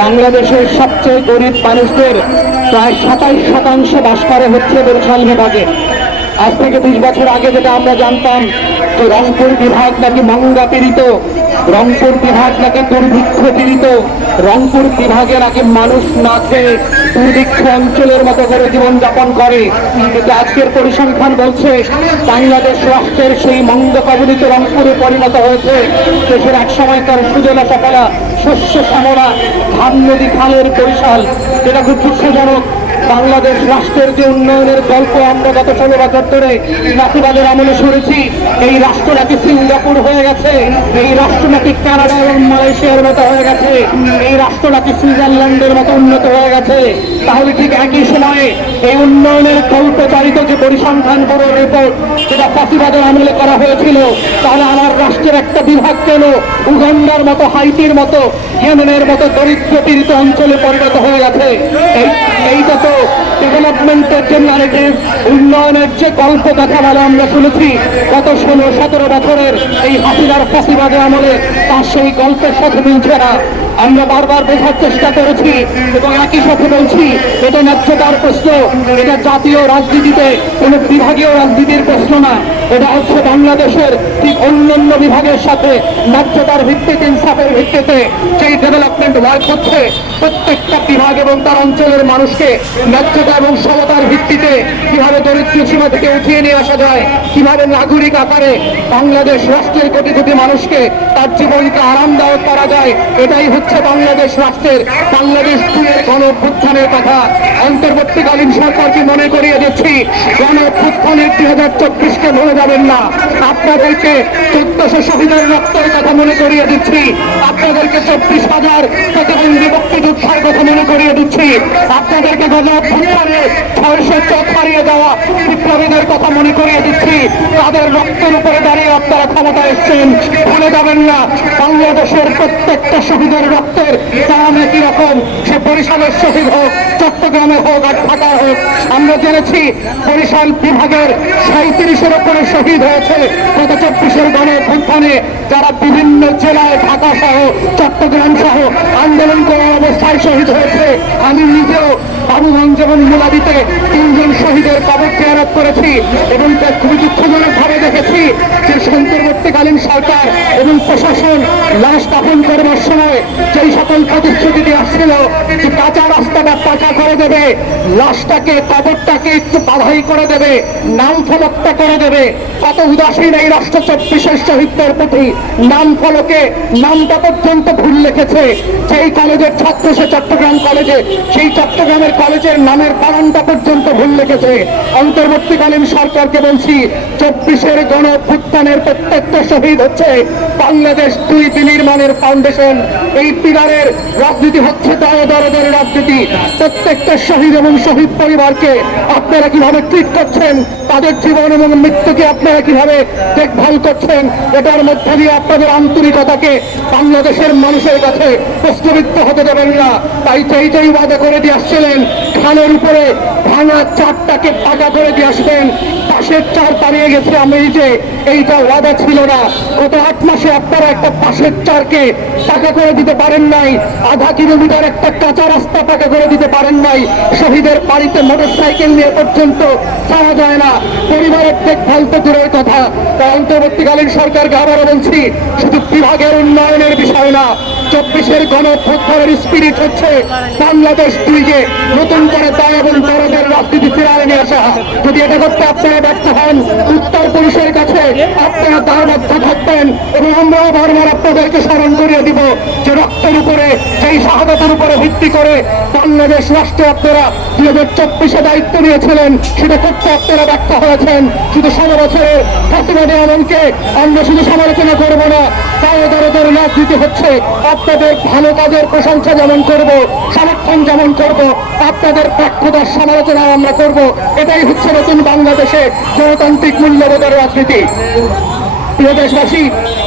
বাংলাদেশের সবচেয়ে গরিব মানুষদের প্রায় সাতাইশ শতাংশ বাস করে হচ্ছে বরিশাল বিভাগে। আজ থেকে বিশ বছর আগে যেটা আমরা জানতাম যে রংপুর বিভাগ নাকি মঙ্গা পীড়িত, রংপুর বিভাগ নাকি দুর্ভিক্ষ পীড়িত, রংপুর বিভাগে নাকি মানুষ না খেয়ে দুর্ভিক্ষ অঞ্চলের মতো করে জীবনযাপন করে। কিন্তু আজকের পরিসংখ্যান বলছে বাংলাদেশ রাষ্ট্রের সেই মঙ্গ কবলিত রংপুরে পরিণত হয়েছে। দেশের এক সময়কার সুজলা সকালা শস্য শ্যামলা ধান নদী খালের বরিশাল, যেটা খুব দুঃখজনক। বাংলাদেশ রাষ্ট্রের যে উন্নয়নের গল্প আমরা গত ষোলো বছর ধরে নাতিবাদের আমলে শুনেছি, এই রাষ্ট্র নাকি সিঙ্গাপুর হয়ে গেছে, এই রাষ্ট্র নাকি কানাডা এবং মালয়েশিয়ার মতো হয়ে গেছে, এই রাষ্ট্র নাকি সুইজারল্যান্ডের মতো উন্নত হয়ে গেছে। তাহলে ঠিক একই সময়ে এই উন্নয়নের গল্প চালিত যে পরিসংখ্যান বড় রিপোর্ট যেটা ফাঁসিবাদের আমলে করা হয়েছিল, তাহলে আমার রাষ্ট্রের একটা বিভাগ কেন উগান্ডার মতো, হাইতির মতো, ইয়েমেনের মতো দরিদ্র পীড়িত অঞ্চলে পরিণত হয়ে গেছে? এই- এইটা তো ডেভেলপমেন্টের যে নারেটিভ উন্নয়নের যে গল্প কথা বলে আমরা শুনেছি, গত ষোলো, সতেরো বছরের এই হাসিনার ফাঁসিবাদে আমলে তার সেই গল্পের সাথে মিলছে না। আমরা বারবার বোঝার চেষ্টা করেছি এবং একই সাথে বলছি, এটা ন্যায্যতার প্রশ্ন, এটা জাতীয় রাজনীতিতে কোনো বিভাগীয় রাজনীতির প্রশ্ন না। এটা হচ্ছে বাংলাদেশের ঠিক অন্যান্য বিভাগের সাথে ন্যায্যতার ভিত্তিতে, ইনসাফের ভিত্তিতে সেই ডেভেলপমেন্ট ওয়ার্ক হচ্ছে, প্রত্যেকটা বিভাগ এবং তার অঞ্চলের মানুষকে ন্যায্যতা এবং সমতার ভিত্তিতে কীভাবে দরিদ্র সীমা থেকে উঠিয়ে নিয়ে আসা যায়, কীভাবে নাগরিক আকারে বাংলাদেশ রাষ্ট্রের কোটি কোটি মানুষকে তার জীবনকে আরামদায়ক করা যায়, এটাই হচ্ছে বাংলাদেশ রাষ্ট্রের, বাংলাদেশ দুয়ের গণ কথা। অন্তর্বর্তীকালীন সরকারকে মনে করিয়ে দিচ্ছি, গণ দুই হাজার চব্বিশকে ভুলে যাবেন না। আপনাদেরকে চোদ্দশো শহীদের রক্তের কথা মনে করিয়ে দিচ্ছি। আপনাদেরকে চব্বিশ হাজার প্রতিবন্ধী মুক্তিযোদ্ধার কথা মনে করিয়ে দিচ্ছি। আপনাদেরকে গণ অভ্যুত্থানে ছয়শো চোখ হারিয়ে যাওয়া বিপ্লবীদের কথা মনে করিয়ে দিচ্ছি। তাদের রক্তের উপরে দাঁড়িয়ে আপনারা ক্ষমতা এসছেন। ভুলে যাবেন না, বাংলাদেশের প্রত্যেকটা শহীদের রক্তের দাম একই রকম। সে বরিশালের শহীদ হোক চট্টগ্রামে হোক আর ঢাকায় হোক, আমরা জেনেছি বরিশাল বিভাগের সাঁত্রিশের ওপরে শহীদ হয়েছে গত চব্বিশের গণে অভ্যুত্থানে যারা বিভিন্ন জেলায় ঢাকা সহ, চট্টগ্রাম সহ আন্দোলন করার অবস্থায় শহীদ হয়েছে। আমি নিজেও বাবুগঞ্জ এবং মুলাদিতে তিনজন শহীদের কবর চেয়ারত করেছি এবং তা খুবই দুঃখজনক ভাবে দেখেছি যে অন্তর্বর্তীকালীন সরকার এবং প্রশাসন লাশ দাফন করবার সময় যেই সকল প্রতিশ্রুতি দিয়ে আসছিল যে কাঁচা রাস্তাটা পাকা করে দেবে, লাশটাকে, কবরটাকে একটু বাধাই করে দেবে, নাম ফলকটা করে দেবে। কত উদাসীন এই রাষ্ট্র চব্বিশের শহীদদের প্রতি। নাম ফলকে নামটা পর্যন্ত ভুল লিখেছে। যেই কলেজের ছাত্র সে চট্টগ্রাম কলেজে সেই চট্টগ্রামের কলেজের নামের বানানটা পর্যন্ত ভুল লিখেছে অন্তর্বর্তীকালীন সরকারকে বলছি, চব্বিশের গণ অভ্যুত্থানের প্রত্যেকটা শহীদ হচ্ছে বাংলাদেশ দুই বিনির্মাণের ফাউন্ডেশন। এই পিলারের রাজনীতি হচ্ছে দর দরদের রাজনীতি। প্রত্যেকটা শহীদ এবং শহীদ পরিবারকে আপনারা কীভাবে ট্রিট করছেন, তাদের জীবন এবং মৃত্যুকে আপনারা কীভাবে দেখভাল করছেন, এটার মধ্যে দিয়ে আপনাদের আন্তরিকতাকে বাংলাদেশের মানুষের কাছে প্রশ্নবিদ্ধ হতে দেবেন না। তাই চাই চাই ওয়াদা করে দিয়ে আসছিলেন খালের উপরে ভাঙা চারটাকে পাকা করে দিয়ে আসবেন। পাশের চার পালিয়ে গেছে আমি যে এইটা ওয়াদা ছিল না। গত আট মাসে আপনারা একটা পাশের চারকে পাকা করে দিতে পারেন নাই। আধা কিলোমিটার একটা কাঁচা রাস্তা পাকা করে দিতে পারেন নাই। শহীদের বাড়িতে মোটর সাইকেল নিয়ে পর্যন্ত যাওয়া যায় না। পরিবারের দেখভাল তো দূরের কথা। তাই অন্তর্বর্তীকালীন সরকারকে আবারও বলছি, শুধু বিভাগের উন্নয়নের বিষয় না চব্বিশের গণ অভ্যুত্থানের স্পিরিট হচ্ছে বাংলাদেশ দুইকে নতুন করে দায় এবং দরদের রাজনীতি ফিরায় নিয়ে আসা। যদি এটা করতে আপনারা ব্যর্থ হন, উত্তর পুলিশের কাছে আপনারা দায়বদ্ধ থাকবেন এবং আমরাও বারবার আপনাদেরকে স্মরণ করিয়ে দিব যে রক্তের উপরে সেই শাহাদাতের উপরে ভিত্তি করে বাংলাদেশ রাষ্ট্রে আপনারা দুই হাজার চব্বিশে দায়িত্ব নিয়েছিলেন, সেটা করতে আপনারা ব্যর্থ হয়েছেন। শুধু ষোলো বছরের ফাঁসিবাদী আমলকে আমরা শুধু সমালোচনা করব না দায় দরদের রাজনীতি হচ্ছে। আপনাদের ভালো কাজের প্রশংসা যেমন করব, সমর্থন যেমন করব, আপনাদের প্রাক্ষতার সমালোচনা আমরা করব। এটাই হচ্ছে নতুন বাংলাদেশে গণতান্ত্রিক মূল্যবোধের রাজনীতি। প্রিয় দেশবাসী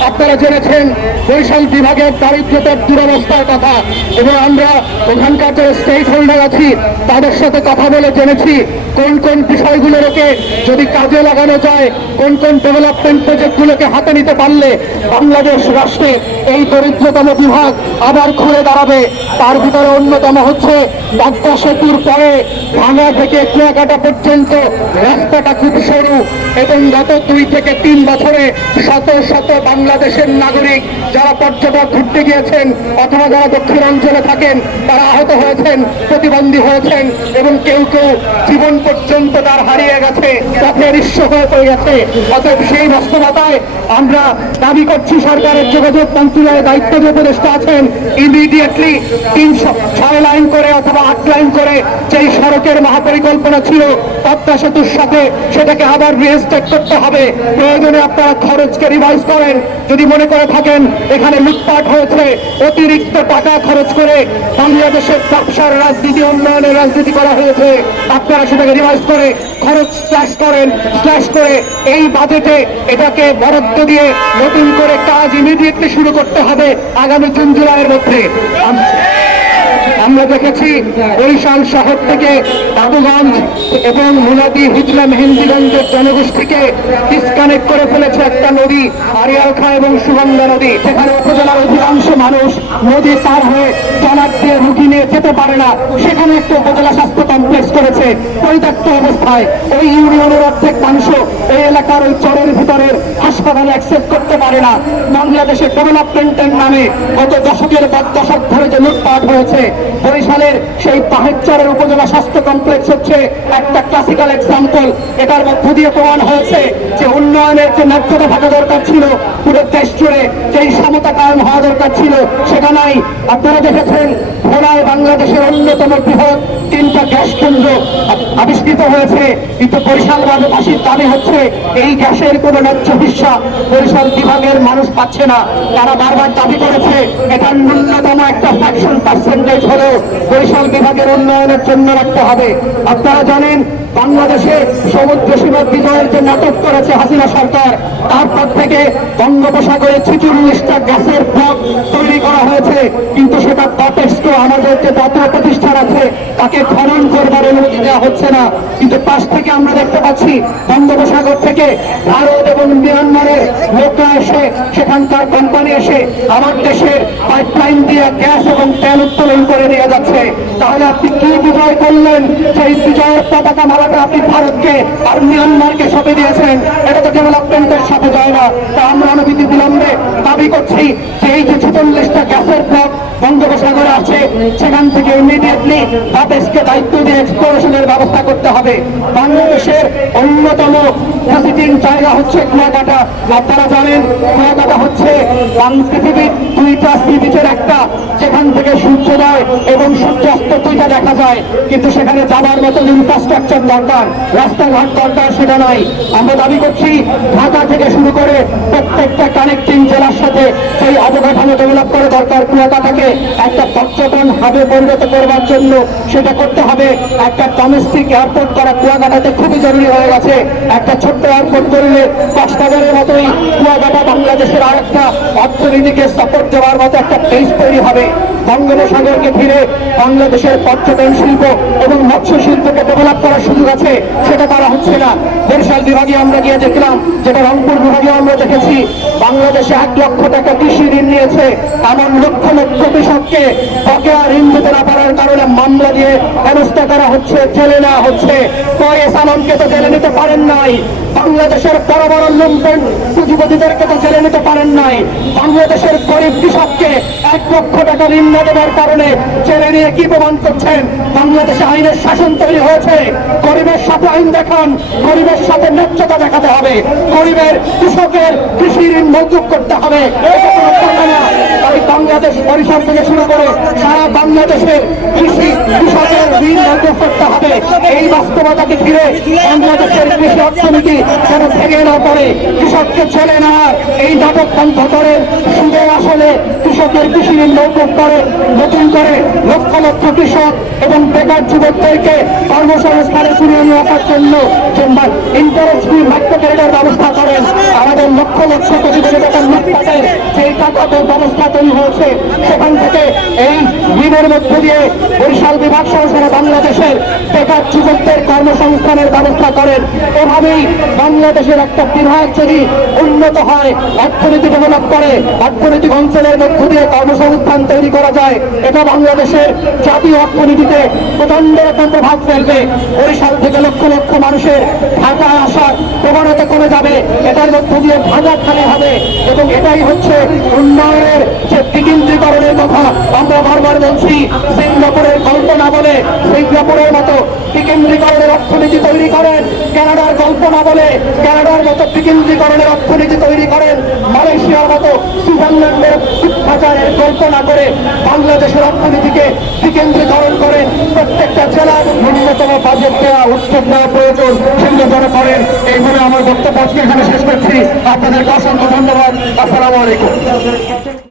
আপনারা জেনেছেন বরিশাল বিভাগের দারিদ্রতার দুরবস্থার কথা। এবং আমরা ওখানকার যে স্টেক হোল্ডার আছি, তাদের সাথে কথা বলে জেনেছি, কোন কোন বিষয়গুলোকে যদি কাজে লাগানো যায়, কোন কোন ডেভেলপমেন্ট প্রজেক্টগুলোকে হাতে নিতে পারলে বাংলাদেশ রাষ্ট্রে এই দরিদ্রতম বিভাগ আবার ঘুরে দাঁড়াবে। তার ভিতরে অন্যতম হচ্ছে বাগদা সেতুর পরে ভাঙা থেকে কুয়াকাটা পর্যন্ত রাস্তাটা খুব সরু, এবং গত দুই থেকে তিন বছরে শত শত বাংলাদেশের নাগরিক যারা পর্যটক ঘুরতে গিয়েছেন অথবা যারা দক্ষিণাঞ্চলে থাকেন, তারা আহত হয়েছেন, প্রতিবন্ধী হয়েছেন এবং কেউ কেউ জীবন পর্যন্ত তার হারিয়ে গেছে, পথে নিঃস্ব হয়ে পড়ে গেছে। অতএব সেই বাস্তবতায় আমরা দাবি করছি সরকারের যোগাযোগ মন্ত্রণালয়ের দায়িত্ব যে উপদেষ্টা আছেন ইমিডিয়েটলি তিনশো ছয় লাইন করে অথবা আট লাইন করে যেই সড়কের মহাপরিকল্পনা ছিল পদ্মা সেতুর সাথে সেটাকে আবার রিয়েস্টেট করতে হবে। প্রয়োজনে আপনারা খরচকে রিভাইজ করেন। যদি মনে করে থাকেন, এখানে লুটপাট হয়েছে, অতিরিক্ত টাকা খরচ করে বাংলাদেশের ব্যবসার রাজনীতি, উন্নয়নের রাজনীতি করা হয়েছে, আপনারা সেটাকে রিভাইজ করে খরচ স্ল্যাশ করেন স্ল্যাশ করে এই বাজেটে এটাকে বরাদ্দ দিয়ে নতুন করে কাজ ইমিডিয়েটলি শুরু করতে হবে আগামী জুন, জুলাইয়ের মধ্যে। আমরা দেখেছি বরিশাল শহর থেকে বাবুগঞ্জ এবং মুলাদি হিজলা মেহেন্দিগঞ্জের জনগোষ্ঠীকে ডিসকানেক্ট করে ফেলেছে একটা নদী আরিয়ালখা এবং সুগন্ধা নদী। সেখানে উপজেলার অধিকাংশ মানুষ নদী পার হয়ে ট্রলার দিয়ে রুগী নিয়ে যেতে পারে না। সেখানে একটা উপজেলা স্বাস্থ্য কমপ্লেক্স করেছে। পরিত্যক্ত অবস্থায় ওই ইউনিয়নের অর্ধেক মানুষ এই এলাকার ওই চরের ভিতরের হাসপাতালে অ্যাক্সেস করতে পারে না। বাংলাদেশের ডেভেলপমেন্টের নামে গত দশকের পর দশক ধরে যে লুটপাট হয়েছে বরিশালের সেই পাহেরচরের উপজেলা স্বাস্থ্য কমপ্লেক্স হচ্ছে একটা ক্লাসিক্যাল এক্সাম্পল এটার মধ্য দিয়ে প্রমাণ হয়েছে যে উন্নয়নের যে ন্যায্যতা থাকা দরকার ছিল, পুরো দেশ জুড়ে যেই সমতা কায়ন হওয়া দরকার ছিল, সেটা নাই। আপনারা দেখেছেন, ভোলায় বাংলাদেশের অন্যতম বৃহৎ তিনটা গ্যাস কেন্দ্র আবিষ্কৃত হয়েছে। কিন্তু বরিশালবাসীর দাবি হচ্ছে, এই গ্যাসের কোনো ন্যায্য হিস্সা বরিশাল বিভাগের মানুষ পাচ্ছে না। তারা বারবার দাবি করেছে, এটার ন্যূনতম একটা ফ্যাকশন পার্সেন্টেজ হলেও বরিশাল বিভাগের উন্নয়নের জন্য রাখতে হবে। আপনারা জানেন, বাংলাদেশে সমুদ্র সীমা বিজয়ের যে নাটক করেছে হাসিনা সরকার তারপর থেকে বঙ্গোপসাগরে ছিচল্লিশটা গ্যাসের ব্লক তৈরি করা হয়েছে। কিন্তু সেটা প্রটেস্ট আমাদের যে তত্ত্ব প্রতিষ্ঠান আছে, তাকে খনন করবার অনুমতি দেওয়া হচ্ছে না। কিন্তু পাশ থেকে আমরা দেখতে পাচ্ছি, বঙ্গোপসাগর থেকে ভারত এবং মিয়ানমারের লোকরা এসে সেখানকার কোম্পানি এসে আমার দেশের পাইপলাইন দিয়ে গ্যাস এবং তেল উত্তোলন করে নিয়ে যাচ্ছে। তাহলে আপনি কি বিজয় করলেন? সেই বিজয়ের পতাকা মালাটা আপনি ভারতকে আর মিয়ানমারকে সঁপে দিয়েছেন। এটা তো কেবল ডেভেলপমেন্টের সাথে যায় না। তা আমরা অনবিধি বিলম্বে দাবি করছি, যে এই যে ছেচল্লিশটা গ্যাসের ব্লক বঙ্গোপসাগরে আছে, সেখান থেকে ইমিডিয়েটলি বাপেসকে দায়িত্ব দিয়ে এক্সপ্লোরেশনের ব্যবস্থা করতে হবে। বাংলাদেশের অন্যতম ভিজিটিং জায়গা হচ্ছে কুয়াকাটা। আপনারা জানেন, কুয়াকাটা হচ্ছে পৃথিবীর দুইটা সি একটা। যেখান থেকে সূর্যোদয় এবং সূর্যাস্ত দুইটা দেখা যায়। কিন্তু সেখানে যাবার মতো ইনফ্রাস্ট্রাকচার দরকার, রাস্তাঘাট দরকার, সেটা নাই। আমরা দাবি করছি, ঢাকা থেকে শুরু করে প্রত্যেকটা কানেক্টিং জেলার সাথে সেই অবকাঠামো ডেভেলপ করে দরকার কুয়াকাটাকে। একটা পর্যটন হাবে পরিণত করবার জন্য সেটা করতে হবে। একটা ডোমেস্টিক এয়ারপোর্ট করা কুয়াকাটাতে খুবই জরুরি হয়ে গেছে। একটা ছোট্ট এয়ারপোর্ট করলে কক্সবাজারের মতোই কুয়াকাটা বাংলাদেশের আর একটা অর্থনীতিকে সাপোর্ট দেওয়ার মতো একটা পেজ তৈরি হবে। বঙ্গোপসাগরকে ঘিরে বাংলাদেশের পর্যটন শিল্প এবং মৎস্য শিল্পকে ডেভেলপ করার সুযোগ আছে। সেটা করা হচ্ছে না। বরিশাল বিভাগে আমরা গিয়ে দেখলাম যেটা রংপুর বিভাগে আমরা দেখেছি। বাংলাদেশে এক লক্ষ টাকা কৃষি ঋণ নিয়েছে। এমন লক্ষ লক্ষ কৃষককে বকেয়া ঋণ দিতে না পারার কারণে মামলা দিয়ে ব্যবস্থা করা হচ্ছে জেলে নেওয়া হচ্ছে। পরে আলমকে তো জেলে নিতে পারেন নাই। বাংলাদেশের বড় বড় লুম্পেন পুঁজিপতিদেরকে তো জেলে নিতে পারেন নাই। বাংলাদেশের গরিব কৃষককে এক লক্ষ টাকা ঋণ না দেওয়ার কারণে জেলে নিয়ে কি প্রমাণ করছেন? বাংলাদেশে আইনের শাসন তৈরি হয়েছে। গরিবের সাথে আইন দেখান, গরিবের সাথে ন্যায্যতা দেখাতে হবে। গরিবের কৃষকের কৃষি ঋণ মৌকুব করতে হবে। তাই বাংলাদেশ পরিসর থেকে শুরু করে সারা বাংলাদেশের কৃষি কৃষকের ঋণ মৌকুব করতে হবে। এই বাস্তবতাকে ঘিরে বাংলাদেশের কৃষি অর্থনীতি যেন ভেঙে না পড়ে কৃষককে ছেলে নেওয়ার এই নাটক বন্ধ করে সুদে আসলে কৃষকের কৃষি ঋণ করে, নতুন করে লক্ষ লক্ষ কৃষক এবং বেকার যুবকদেরকে কর্মসংস্থানে ফিরিয়ে নিয়ে জন্য কিংবা ইন্টারেস্ট ফ্রি মাইক্রো ব্যবস্থা করেন। আমাদের লক্ষ লক্ষ কোটি কোটি টাকার লুটপাটের যে টাকাতের ব্যবস্থা তৈরি হয়েছে, সেখান থেকে এই ঋণের মধ্য দিয়ে বরিশাল বিভাগ সহ বাংলাদেশের বেকার যুবকদের কর্মসংস্থানের ব্যবস্থা করেন। এভাবেই বাংলাদেশের একটা বিভাগ যদি উন্নত হয়। অর্থনীতি ডেভেলপ করে। অর্থনৈতিক অঞ্চলের মধ্য দিয়ে কর্মসংস্থান তৈরি করা যায়। এটা বাংলাদেশের জাতীয় অর্থনীতিতে প্রচণ্ড রকম প্রভাব ফেলবে। বরিশাল থেকে লক্ষ লক্ষ মানুষের ঢাকায় আসার প্রবণতা কমে যাবে। এটার মধ্য দিয়ে ভাজা খালি হবে। এবং এটাই হচ্ছে উন্নয়নের যে বিকেন্দ্রীকরণের কথা। আমরা বারবার বলছি, সিঙ্গাপুরের কল্পনা বলে, সিঙ্গাপুরের মতো বিকেন্দ্রীকরণের অর্থনীতি তৈরি করেন। কানাডার কল্পনা বলে, কানাডার মতো বিকেন্দ্রীকরণের অর্থনীতি তৈরি করেন, মালয়েশিয়ার মতো সুইজারল্যান্ডের শিক্ষাচারের কল্পনা করে বাংলাদেশের অর্থনীতিকে বিকেন্দ্রীকরণ করেন, প্রত্যেকটা জেলার ন্যূনতম বাজেট দেওয়া উৎসব দেওয়া প্রয়োজন সেগুলো যারা করেন। এইভাবে আমার বক্তব্য আজকে এখানে শেষ করছি। আপনাদেরকে অসংখ্য ধন্যবাদ। আসসালামু আলাইকুম।